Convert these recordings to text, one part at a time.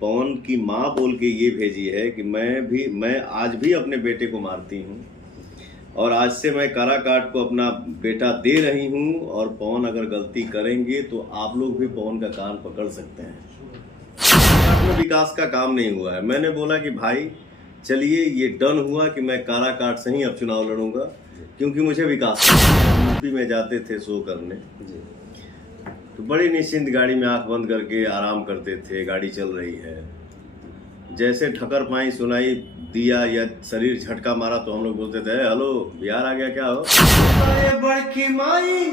पवन की माँ बोल के ये भेजी है कि मैं आज भी अपने बेटे को मारती हूँ और आज से मैं काराकाट को अपना बेटा दे रही हूँ, और पवन अगर गलती करेंगे तो आप लोग भी पवन का कान पकड़ सकते हैं। काराकाट में विकास का काम नहीं हुआ है। मैंने बोला कि भाई चलिए ये डन हुआ कि मैं काराकाट से ही अब चुनाव लड़ूंगा, क्योंकि मुझे विकास यूपी में जाते थे शो करने, तो बड़ी निश्चिंत गाड़ी में आंख बंद करके आराम करते थे। गाड़ी चल रही है, जैसे ठकर पाई सुनाई दिया या शरीर झटका मारा तो हम लोग बोलते थे हेलो बिहार आ गया क्या हो। सुनाए बड़की माई,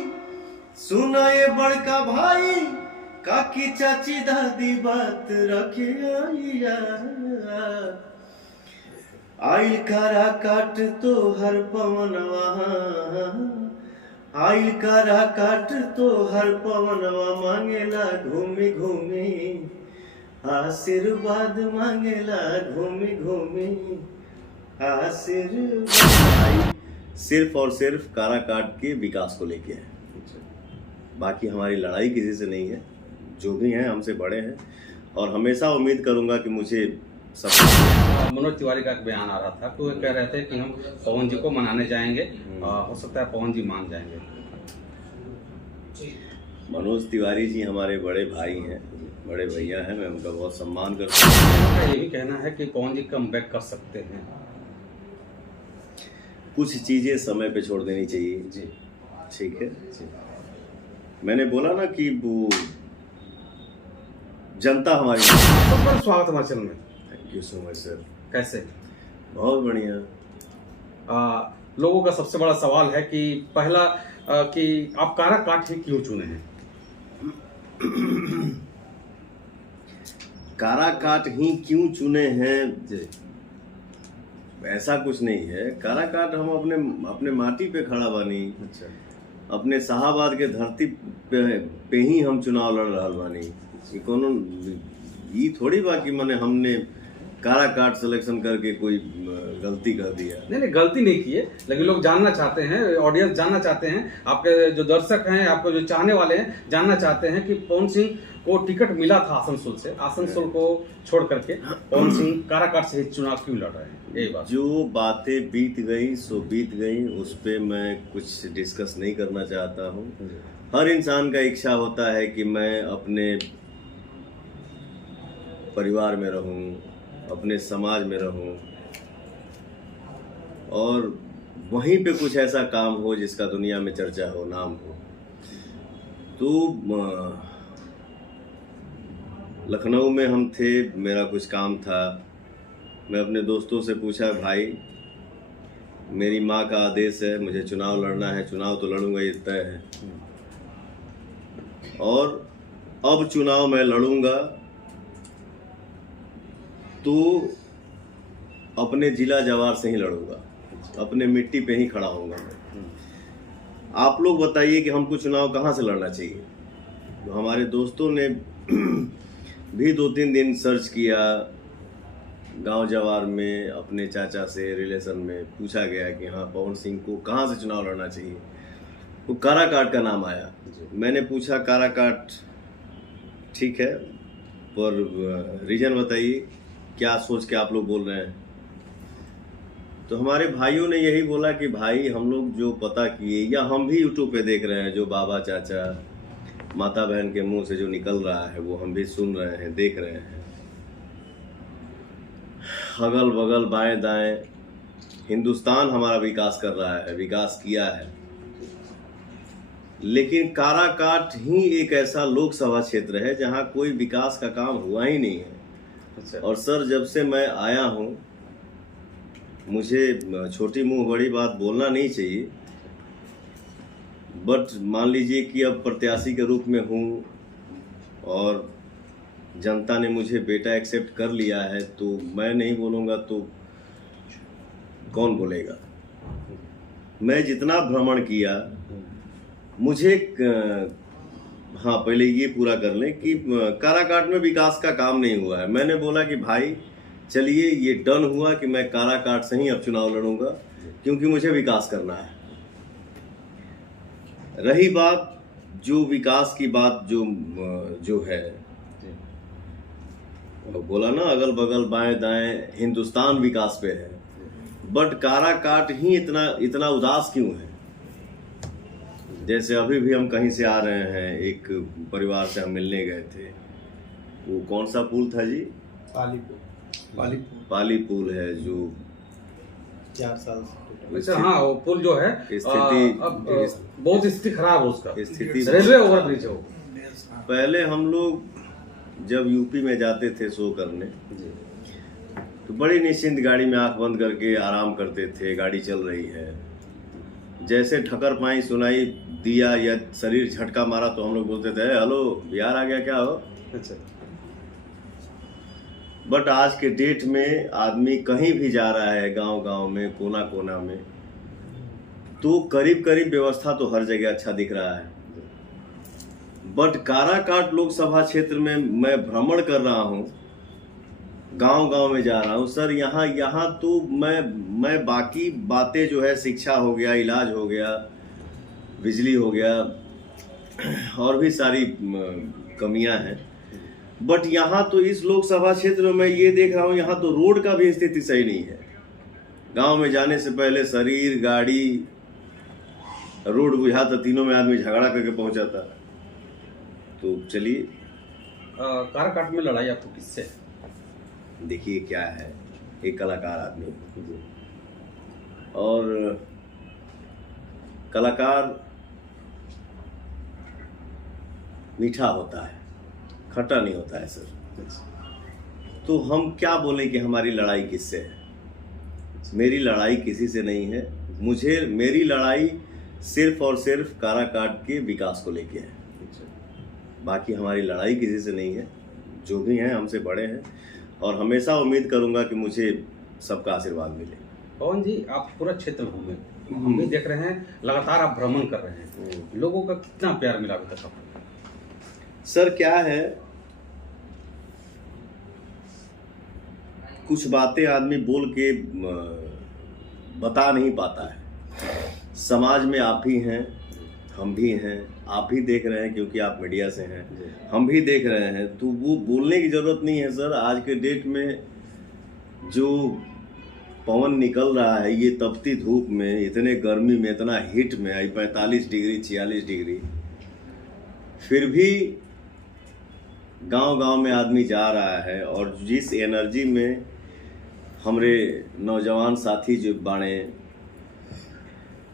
सुनाए बड़का भाई, काकी चाची दादी बात रखे आइल काराकाट तो हर पवनवा, आइल काराकाट तो हर पवनवा, मांगेला घूमी घूमी आशीर्वाद, मांगेला घूमी घूमी आशीर्वाद। सिर्फ और सिर्फ काराकाट के विकास को लेके है, बाकी हमारी लड़ाई किसी से नहीं है। जो भी हैं हमसे बड़े हैं, और हमेशा उम्मीद करूंगा कि मुझे सब। मनोज तिवारी का एक बयान आ रहा था, तो वो कह रहे थे कि हम पवन जी को मनाने जाएंगे, हो सकता है पवन जी मान जाएंगे। मनोज तिवारी जी हमारे बड़े भाई हैं, बड़े भैया हैं, मैं उनका बहुत सम्मान करता हूँ। उनका ये भी कहना है कि पवन जी कम बैक कर सकते हैं। कुछ चीज़ें समय पे छोड़ देनी चाहिए जी, ठीक है जी। मैंने बोला ना कि वो जनता हमारी। बहुत बहुत स्वागत हमारे चैनल में। Thank you so much sir. कैसे? बहुत बढ़िया। लोगों का सबसे बड़ा सवाल है कि पहला कि आप काराकाट ही क्यों चुने हैं? काराकाट ही क्यों चुने हैं? जी, ऐसा कुछ नहीं है। काराकाट हम अपने माटी पे खड़ा बानी, अच्छा, अपने शाहबाद के धरती पे ही हम चुनाव लड़ रहा बानी। कोनो ये थोड़ी बा कि मैंने हमने काराकाट सिलेक्शन करके कोई गलती कर दिया। नहीं गलती नहीं की है, लेकिन लोग जानना चाहते हैं, ऑडियंस जानना चाहते हैं, आपके जो दर्शक हैं, आपके जो चाहने वाले हैं, जानना चाहते हैं कि पवन सिंह को टिकट मिला था आसनसोल से, आसनसोल को छोड़ करके पवन सिंह काराकाट से चुनाव क्यों लड़ रहे हैं? यही बात। जो बातें बीत गई सो बीत गई, उस पे मैं कुछ डिस्कस नहीं करना चाहता हूँ। हर इंसान का इच्छा होता है कि मैं अपने परिवार में रहूं, अपने समाज में रहूं, और वहीं पे कुछ ऐसा काम हो जिसका दुनिया में चर्चा हो, नाम हो। तो लखनऊ में हम थे, मेरा कुछ काम था, मैं अपने दोस्तों से पूछा भाई मेरी माँ का आदेश है, मुझे चुनाव लड़ना है, चुनाव तो लड़ूंगा, ये तय है, और अब चुनाव मैं लड़ूंगा तो अपने जिला जवार से ही लड़ूंगा, अपने मिट्टी पे ही खड़ा होऊंगा मैं। आप लोग बताइए कि हमको चुनाव कहाँ से लड़ना चाहिए। तो हमारे दोस्तों ने भी 2-3 दिन सर्च किया, गांव जवार में अपने चाचा से रिलेशन में पूछा गया कि हाँ पवन सिंह को कहाँ से चुनाव लड़ना चाहिए, तो काराकाट का नाम आया। मैंने पूछा काराकाट ठीक है, पर रीजन बताइए, क्या सोच के आप लोग बोल रहे हैं। तो हमारे भाइयों ने यही बोला कि भाई हम लोग जो पता किए, या हम भी यूट्यूब पे देख रहे हैं, जो बाबा चाचा माता बहन के मुंह से जो निकल रहा है वो हम भी सुन रहे हैं, देख रहे हैं। अगल बगल बाएं दाएं हिंदुस्तान हमारा विकास कर रहा है, विकास किया है, लेकिन काराकाट ही एक ऐसा लोकसभा क्षेत्र है जहां कोई विकास का काम हुआ ही नहीं है। अच्छा। और सर जब से मैं आया हूं, मुझे छोटी मुंह बड़ी बात बोलना नहीं चाहिए, बट मान लीजिए कि अब प्रत्याशी के रूप में हूं और जनता ने मुझे बेटा एक्सेप्ट कर लिया है, तो मैं नहीं बोलूँगा तो कौन बोलेगा। मैं जितना भ्रमण किया, मुझे हाँ पहले ये पूरा कर लें कि काराकाट में विकास का काम नहीं हुआ है। मैंने बोला कि भाई चलिए ये डन हुआ कि मैं काराकाट से ही अब चुनाव लड़ूंगा, क्योंकि मुझे विकास करना है। रही बात जो विकास की बात जो है, बोला ना, अगल बगल बाएं दाएं हिंदुस्तान विकास पे है, बट काराकाट ही इतना इतना उदास क्यों है? जैसे अभी भी हम कहीं से आ रहे हैं, एक परिवार से हम मिलने गए थे, वो कौन सा पुल था जी? पाली पुल है जो 4 साल से अच्छा, हाँ, वो पुल जो है स्थिति अब बहुत स्थिति खराब है उसका। स्थिति रेलवे ओवरब्रिज है वो। पहले हम लोग जब यूपी में जाते थे शो करने, तो बड़ी निश्चिंत गाड़ी में आंख बंद करके आराम करते थे, गाड़ी चल रही है। जैसे ठकर पाई सुनाई दिया या शरीर झटका मारा तो हम लोग बोलते थे, हेलो बिहार आ गया क्या हो? अच्छा, बट आज के डेट में आदमी कहीं भी जा रहा है, गांव गांव में, कोना कोना में, तो करीब करीब व्यवस्था तो हर जगह अच्छा दिख रहा है। बट काराकाट लोकसभा क्षेत्र में मैं भ्रमण कर रहा हूँ, गांव गांव में जा रहा हूँ सर। यहाँ तो मैं बाकी बातें जो है, शिक्षा हो गया, इलाज हो गया, बिजली हो गया, और भी सारी कमियां हैं, बट यहाँ तो इस लोकसभा क्षेत्र में मैं ये देख रहा हूँ, यहाँ तो रोड का भी स्थिति सही नहीं है। गांव में जाने से पहले शरीर, गाड़ी, रोड बुझाता, तीनों में आदमी झगड़ा करके पहुंचाता। तो चलिए, काराकाट में लड़ाई आपको किससे? देखिए क्या है, एक कलाकार आदमी, और कलाकार मीठा होता है, खट्टा नहीं होता है सर। तो हम क्या बोलें कि हमारी लड़ाई किससे है? मेरी लड़ाई किसी से नहीं है। मेरी लड़ाई सिर्फ और सिर्फ काराकाट के विकास को लेके है। बाकी हमारी लड़ाई किसी से नहीं है। जो भी हैं हमसे बड़े हैं, और हमेशा उम्मीद करूंगा कि मुझे सबका आशीर्वाद मिले। पवन जी, आप पूरा क्षेत्र घूमे, हम भी देख रहे हैं, लगातार आप भ्रमण कर रहे हैं, लोगों का कितना प्यार मिला अभी तक आपको? सर क्या है, कुछ बातें आदमी बोल के बता नहीं पाता है। समाज में आप भी हैं, हम भी हैं, आप भी देख रहे हैं क्योंकि आप मीडिया से हैं, हम भी देख रहे हैं, तो वो बोलने की जरूरत नहीं है सर। आज के डेट में जो पवन निकल रहा है, ये तपती धूप में, इतने गर्मी में, इतना हीट में, 45 डिग्री 46 डिग्री, फिर भी गांव गांव में आदमी जा रहा है। और जिस एनर्जी में हमारे नौजवान साथी जो बाणे,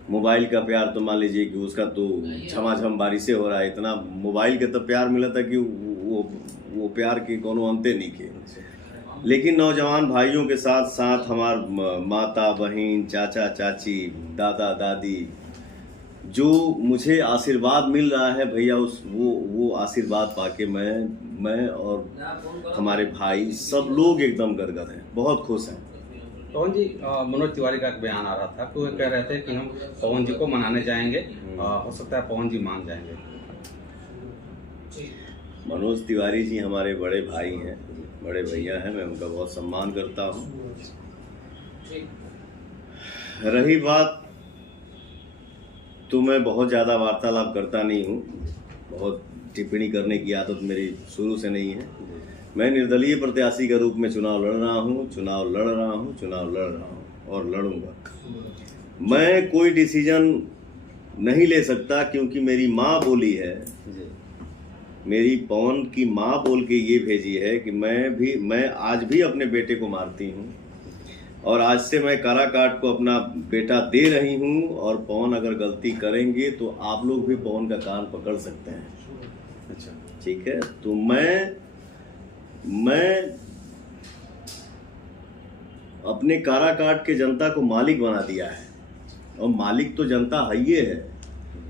मोबाइल का प्यार तो मान लीजिए कि उसका तो झमाझम बारिशें हो रहा है, इतना मोबाइल के तो प्यार मिला था कि वो प्यार के कोनो अंते नहीं के। लेकिन नौजवान भाइयों के साथ साथ हमार माता बहन, चाचा चाची, दादा दादी, जो मुझे आशीर्वाद मिल रहा है भैया, वो आशीर्वाद पाके मैं और हमारे भाई सब लोग एकदम गदगद हैं, बहुत खुश हैं। पवन जी, मनोज तिवारी का एक बयान आ रहा था, तो वे कह रहे थे कि हम पवन जी को मनाने जाएंगे, हो सकता है पवन जी मान जाएंगे। मनोज तिवारी जी हमारे बड़े भाई हैं, बड़े भैया हैं, मैं उनका बहुत सम्मान करता हूँ। रही बात, तो मैं बहुत ज़्यादा वार्तालाप करता नहीं हूँ, बहुत टिप्पणी करने की आदत मेरी शुरू से नहीं है। मैं निर्दलीय प्रत्याशी के रूप में चुनाव लड़ रहा हूँ और लड़ूंगा। मैं कोई डिसीजन नहीं ले सकता, क्योंकि मेरी माँ बोली है, मेरी पवन की माँ बोल के ये भेजी है कि मैं आज भी अपने बेटे को मारती हूँ, और आज से मैं काराकाट को अपना बेटा दे रही हूँ। और पवन अगर गलती करेंगे तो आप लोग भी पवन का कान पकड़ सकते हैं। अच्छा, ठीक है। तो मैं अपने काराकाट के जनता को मालिक बना दिया है, और मालिक तो जनता है ही है,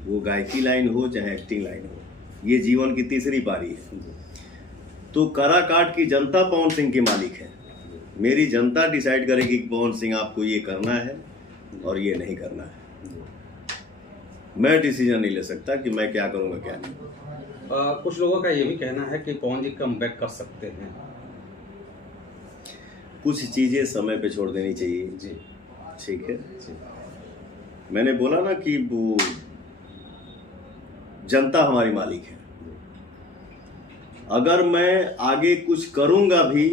वो गायकी लाइन हो चाहे एक्टिंग लाइन हो, ये जीवन की तीसरी पारी है। तो काराकाट की जनता पवन सिंह की मालिक है। मेरी जनता डिसाइड करेगी कि पवन सिंह आपको ये करना है और ये नहीं करना है। मैं डिसीजन नहीं ले सकता कि मैं क्या करूंगा क्या नहीं। कुछ लोगों का ये भी कहना है कि पवन जी कम बैक कर सकते हैं। कुछ चीजें समय पे छोड़ देनी चाहिए जी, ठीक है। जी, मैंने बोला ना कि वो जनता हमारी मालिक है। अगर मैं आगे कुछ करूंगा भी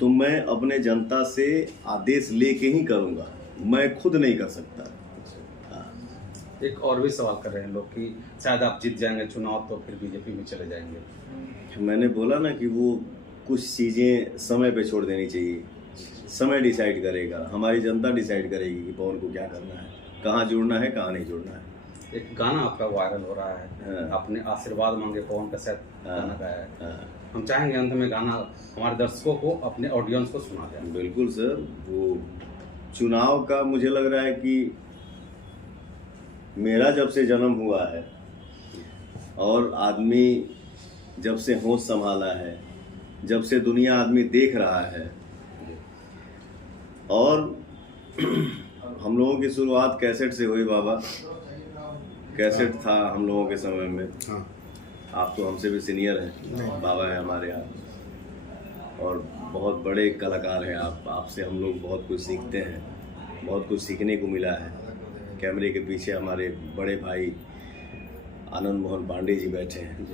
तो मैं अपने जनता से आदेश लेके ही करूंगा, मैं खुद नहीं कर सकता। एक और भी सवाल कर रहे हैं लोग कि शायद आप जीत जाएंगे चुनाव तो फिर बीजेपी में चले जाएंगे। मैंने बोला ना कि वो कुछ चीज़ें समय पे छोड़ देनी चाहिए, समय डिसाइड करेगा, हमारी जनता डिसाइड करेगी कि पवन को क्या करना है, कहाँ जुड़ना है, कहाँ नहीं जुड़ना है। एक गाना आपका वायरल हो रहा है, हाँ। आपने आशीर्वाद मांगे पवन का शायद हाँ। गाना गाया है। हाँ, हम चाहेंगे अंत में गाना हमारे दर्शकों को, अपने ऑडियंस को सुना दें। बिल्कुल सर। वो चुनाव का मुझे लग रहा है कि मेरा जब से जन्म हुआ है और आदमी जब से होश संभाला है, जब से दुनिया आदमी देख रहा है, और हम लोगों की शुरुआत कैसेट से हुई बाबा। कैसेट था हम लोगों के समय में। हाँ। आप तो हमसे भी सीनियर हैं, बाबा हैं हमारे यहाँ और बहुत बड़े कलाकार हैं आप। आपसे हम लोग बहुत कुछ सीखते हैं, बहुत कुछ सीखने को मिला है। कैमरे के पीछे हमारे बड़े भाई आनंद मोहन पांडे जी बैठे हैं।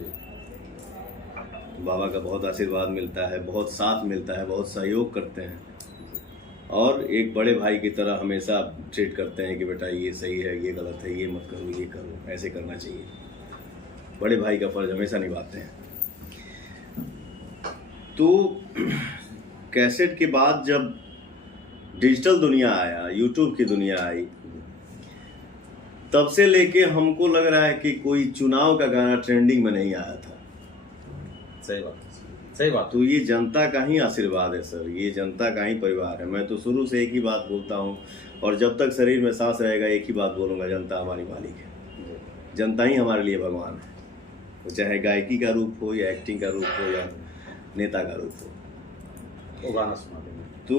बाबा का बहुत आशीर्वाद मिलता है, बहुत साथ मिलता है, बहुत सहयोग करते हैं और एक बड़े भाई की तरह हमेशा ट्रीट करते हैं कि बेटा ये सही है, ये गलत है, ये मत करो, ये करो, ऐसे करना चाहिए। बड़े भाई का फर्ज हमेशा निभाते हैं। तो कैसेट के बाद जब डिजिटल दुनिया आया, यूट्यूब की दुनिया आई, तब से लेके हमको लग रहा है कि कोई चुनाव का गाना ट्रेंडिंग में नहीं आया था। सही बात, सही बात। तो ये जनता का ही आशीर्वाद है सर, ये जनता का ही परिवार है। मैं तो शुरू से एक ही बात बोलता हूँ और जब तक शरीर में सांस रहेगा एक ही बात बोलूँगा, जनता हमारी मालिक है, जनता ही हमारे लिए भगवान है। वो चाहे गायकी का रूप हो या एक्टिंग का रूप हो या नेता का रूप हो। वो गाना सुना देंगे तो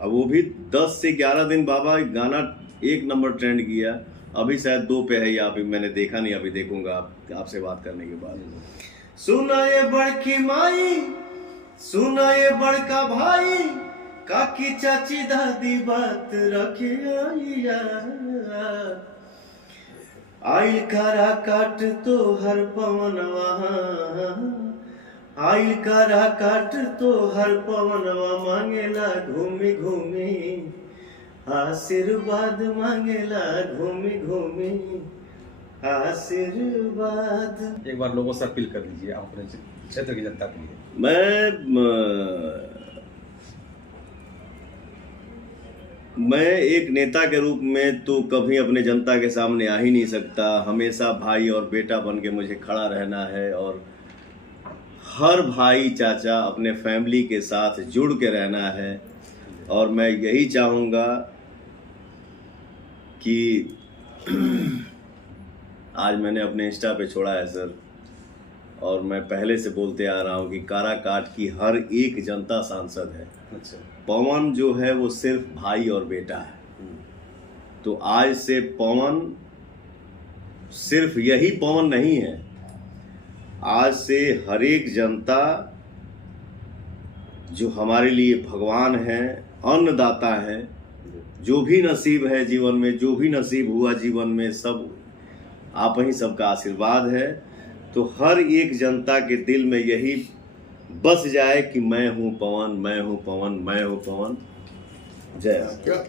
अब वो भी 10 से 11 दिन बाबा गाना 1 नंबर ट्रेंड किया। अभी शायद 2 पे है या अभी मैंने देखा नहीं, अभी देखूंगा आपसे बात करने के बाद। सुना ये बड़की माई, सुना ये बड़का भाई, काकी चाची दादी बात रखे आई करा काट तो हर पवनवा, आई करा काट तो हर पवनवा, मांगेला घूमी घूमी आशीर्वाद, मांगेला घूमी घूमी आशीर्वाद। एक बार लोगों से अपील कर दीजिए आप अपने क्षेत्र की जनता के लिए। मैं एक नेता के रूप में तो कभी अपने जनता के सामने आ ही नहीं सकता। हमेशा भाई और बेटा बन के मुझे खड़ा रहना है और हर भाई चाचा अपने फैमिली के साथ जुड़ के रहना है। और मैं यही चाहूँगा कि आज मैंने अपने इंस्टा पे छोड़ा है सर, और मैं पहले से बोलते आ रहा हूँ कि काराकाट की हर एक जनता सांसद है। अच्छा। पवन जो है वो सिर्फ भाई और बेटा है। तो आज से पवन सिर्फ यही पवन नहीं है, आज से हर एक जनता जो हमारे लिए भगवान है, अन्नदाता है, जो भी नसीब है जीवन में, जो भी नसीब हुआ जीवन में, सब आप ही सबका आशीर्वाद है। तो हर एक जनता के दिल में यही बस जाए कि मैं हूँ पवन, मैं हूँ पवन, मैं हूँ पवन। जय